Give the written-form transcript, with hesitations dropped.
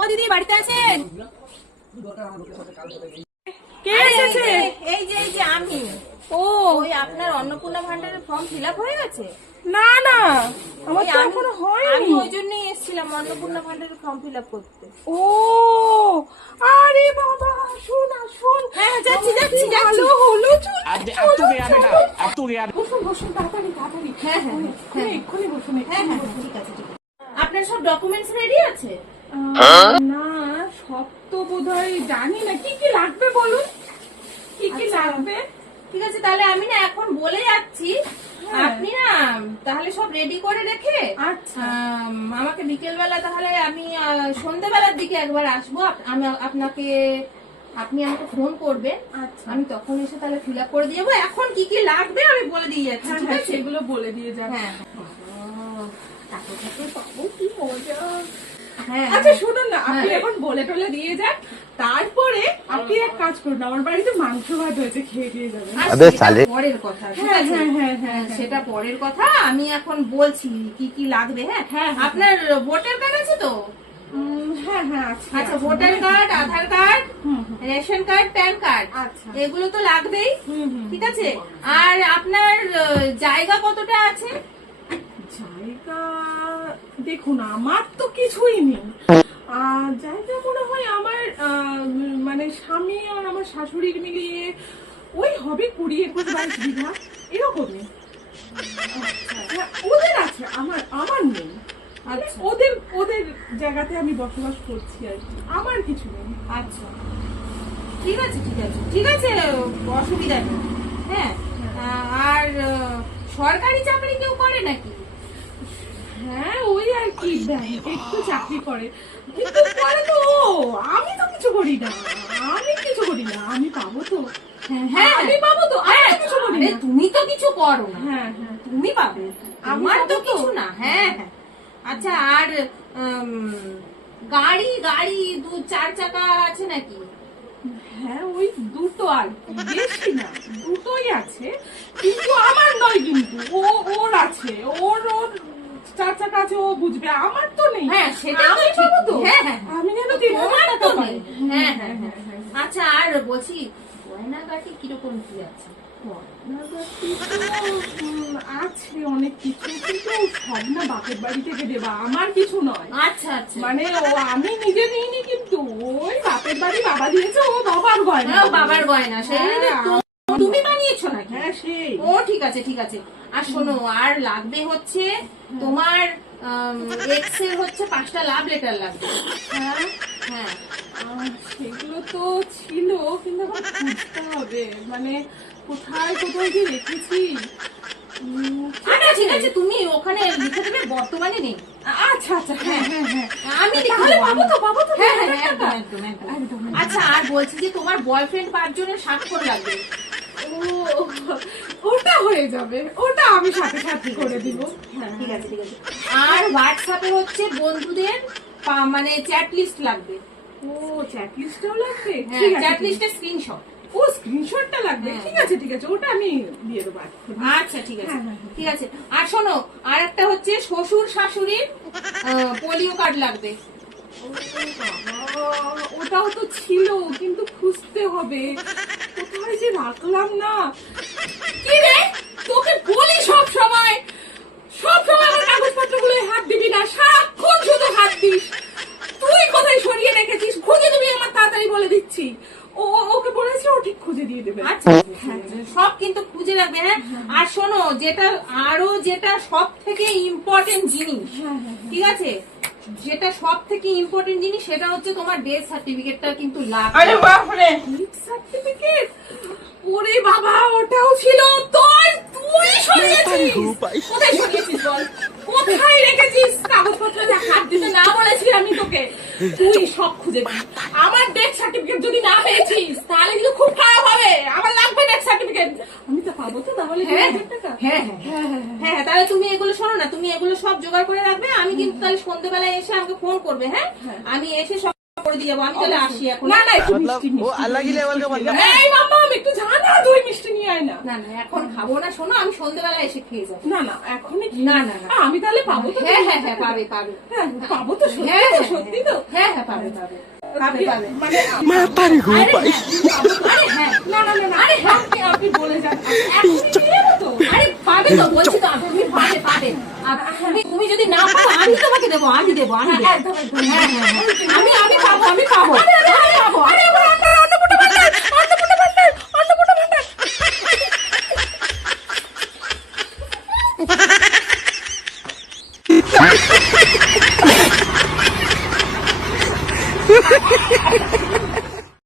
ও দিদি বাড়িতে আছেন? কে এসেছে? এই যে আমি। ও ওই আপনার অন্নপূর্ণা ভান্ডারের ফর্ম ফিল আপ হয়ে গেছে? না না, আমার তো এখনো আমি হয়নি। ওই জন্যই এসেছিলাম অন্নপূর্ণা ভান্ডারের ফর্ম ফিল আপ করতে। ও আরে বাবা, শোন শোন। হ্যাঁ যাচ্ছি। ভালো হলো, চল अब तो गया बेटा, अब तो गया। বসুন তাড়াতাড়ি। হ্যাঁ এক্ষুনি বসুন। ঠিক আছে। আপনার সব ডকুমেন্টস রেডি আছে? না, সব তো বোধহয় জানি না। কি কি লাগবে বলুন, কি লাগবে? ঠিক আছে, তাহলে আমি না এখন বলে যাচ্ছি। আপনি না তাহলে সব রেডি করে রেখে আচ্ছা আমাকে বিকেল বেলা, তাহলে আমি সন্ধ্যেবেলার দিকে একবার আসবো। আমি আপনি আমাকে ফোন করবেন। আচ্ছা, আমি তখন এসে তাহলে ফিল আপ করে দিয়ে যাবো। এখন কি কি লাগবে আমি বলে দিয়ে যাচ্ছি, ঠিক আছে? সেগুলো বলে দিয়ে যাবে। হ্যাঁ পাবো, কি মজা। হ্যাঁ আচ্ছা শুনুন না, আপনি হ্যাঁ। এখন বলে টলে দিয়ে যান, তারপরে আপনি এক কাজ করুন, আমার বাড়িতে মাংস ভাত হয়েছে, খেয়ে দিয়ে যাবেন। আর আবে সেটা সালে। পরের কথা, ঠিক হ্যাঁ, আছে? হ্যাঁ, সেটা পরের কথা। আমি এখন বলছি কি কি লাগবে। হ্যাঁ আপনার ভোটার কার্ড আছে তো? হ্যাঁ আছে। আচ্ছা, voter card, Aadhaar card, ration card, PAN card, আচ্ছা। এগুলো তো লাগবেই, ঠিক আছে? আর আপনার জায়গা কতটা আছে? জায়গা দেখুন, আমার তো কিছুই নেই। জায়গা মনে হয় আমার মানে স্বামী আর আমার শাশুড়ির মিলিয়ে ওই হবে 20-21 বিঘা এরকমই। হ্যাঁ, ওদের আছে, আমার নেই। আচ্ছা ওদের জায়গাতে আমি বসবাস করছি আর কি, আমার কিছু নেই। আচ্ছা, ঠিক আছে, অসুবিধা নেই। হ্যাঁ, আর সরকারি চাকরি কেউ করে নাকি? হ্যাঁ, ওই আর কি, ব্যাংকে একটু চাকরি করে, কিন্তু করে তো আমি তো কিছু করি না। আমি পাবো তো। হ্যাঁ আমি পাবো তো, আমি তো কিছু করি আরে না। তুমি তো কিছু করো না, হ্যাঁ তুমি পাবে, আমার তো কিছু না। হ্যাঁ আচ্ছা, আর গাড়ি 2-4 চাকা আছে নাকি? হ্যাঁ, ওই দুটো আর কি, বেশি না, দুটোই আছে, কিন্তু আমার নয়, কিন্তু ওর আছে, ওর 4 চাকা আছে, ও বুঝবে, আমার তো নেই। হ্যাঁ সেটা আমি তো পাবো তো। হ্যাঁ আমি যেন 3,000 তোমার টাকা তো পাই। নেই। হ্যাঁ আচ্ছা, আর বলছি গয়নাগাটি কিরকম কি আছে? গয়নাগাটি তো, আছে অনেক কিছু, কিন্তু সব না বাপের বাড়ি থেকে দেবা, আমার কিছু নয়। আচ্ছা মানে আমি নিজে নিইনি, কিন্তু ওই বাপের বাড়ি বাবা দিয়েছে, ও বাবার গয়না। বাবার গয়না, সেই তুমি বানিয়েছো নাকি? হ্যাঁ, সেই। ও ঠিক আছে। আর শোনো, আর লাগবে হচ্ছে তোমার এক্স এর হচ্ছে 5টা লাভ লেটার লাগবে। হ্যাঁ সেগুলো তো ছিল, কিন্তু আমার খুঁজতে হবে, মানে কোথায় যে রেখেছি। আচ্ছা ঠিক আছে, তুমি ওখানে লিখে দেবে বর্তমানে নেই। আচ্ছা হ্যাঁ আমি তাহলে পাবো তো। হ্যাঁ একদম। আচ্ছা, আর বলছি যে তোমার বয়ফ্রেন্ড 5 জনের স্বাক্ষর লাগবে। ওটা হয়ে যাবে, ওটা আমি সাথে করে দিব। হ্যাঁ ঠিক আছে। আর হোয়াটসঅ্যাপে হচ্ছে বন্ধুদের মানে চ্যাট লিস্ট লাগবে। ও, চ্যাট লিস্টটাও লাগবে? হ্যাঁ, চ্যাট লিস্টের স্ক্রিনশট। ও, স্ক্রিনশটটা লাগবে? ঠিক আছে, ওটা আমি দিয়ে দেবো। আচ্ছা ঠিক আছে। আর শোনো, আর একটা হচ্ছে শ্বশুর শাশুড়ির পোলিও কার্ড লাগবে। ওটাও তো ছিল, কিন্তু খুঁজতে হবে, কোথায় যে রাখলাম না। কি রে, তোকে বলি সব সময় আমার কাগজপত্রগুলো হাত দিবি না, সারাক্ষণ শুধু হাত দিস। তুই কোথায় সরিয়ে রেখেছিস, খুঁজে দিবি আমার, তাড়াতাড়ি বলে দিচ্ছি। ওকে বলেছি, ও ঠিক খুঁজে দিয়ে দেবে। আচ্ছা সব কিন্তু খুঁজে রাখবে। হ্যাঁ, আর শোনো, যেটা সব থেকে ইম্পর্টেন্ট জিনিস, ঠিক আছে, যেটা সব থেকে ইম্পর্টেন্ট জিনিস, সেটা হচ্ছে তোমার ডেথ সার্টিফিকেটটা কিন্তু লাগবে। আরে বাপরে, ডেথ সার্টিফিকেট! ওরে বাবা, ওটাও ছিল। তুই সরিয়েছিস? কোথায় সরিয়েছিস বল, কোথায় রেখেছিস কাগজপত্র? হাত দিতে না বলেছি আমি তোকে? তুই সব খুঁজে দিস। আমার ডেথ সার্টিফিকেট যদি না পেয়েছিস, তাহলে কিন্তু খুব খারাপ হবে। আমার লাগবে ডেথ সার্টিফিকেট। আমি তো পাবো তো তাহলে 2,000 টাকা? হ্যাঁ তাহলে তুমি এগুলো শোনো না, তুমি এগুলো সব জোগাড় করে রাখবে। আমি কিন্তু তাহলে সন্ধ্যেবেলায় এসে আমাকে ফোন করবে। হ্যাঁ, আমি এসে সব করে দিয়ে যাবো। আমি তাহলে আসি এখন। না না একটু মিষ্টি वो अलग ही लेवल का बंदा है। এই মামা আমি একটু জানা দই মিষ্টি নিয়ে আয় না। না না এখন খাবো না, শোনো আমি সন্ধ্যেবেলা এসে খেয়ে যাবো। না না এখনই না না না আমি তাহলে পাবো তো? হ্যাঁ হ্যাঁ হ্যাঁ পাবে পাবে। হ্যাঁ, পাবো তো সত্যি হ্যাঁ তো, হ্যাঁ, সত্যি তো? হ্যাঁ হ্যাঁ পাবে পাবে পাবে পাবে। মানে मैं पारी हूँ আরে भाई। হ্যাঁ, আরে হ্যাঁ না না না না আরে হ্যাঁ আপনি বলে যান এখনই নিয়ে যাবো তো? আরে পাবে তো, বলছি তো তুমি পাবে পাবে। আর তুমি যদি না পাও আমি তোমাকে দেবো, আমি দেবো, আমি দেবো। একদম একদম হ্যাঁ হ্যাঁ হ্যাঁ। আমি পাবো, আমি পাবো, আমি পাবো। আরে আমার অন্নপূর্ণা ভান্ডার অন্নপূর্ণা ভান্ডার অন্নপূর্ণা ভান্ডার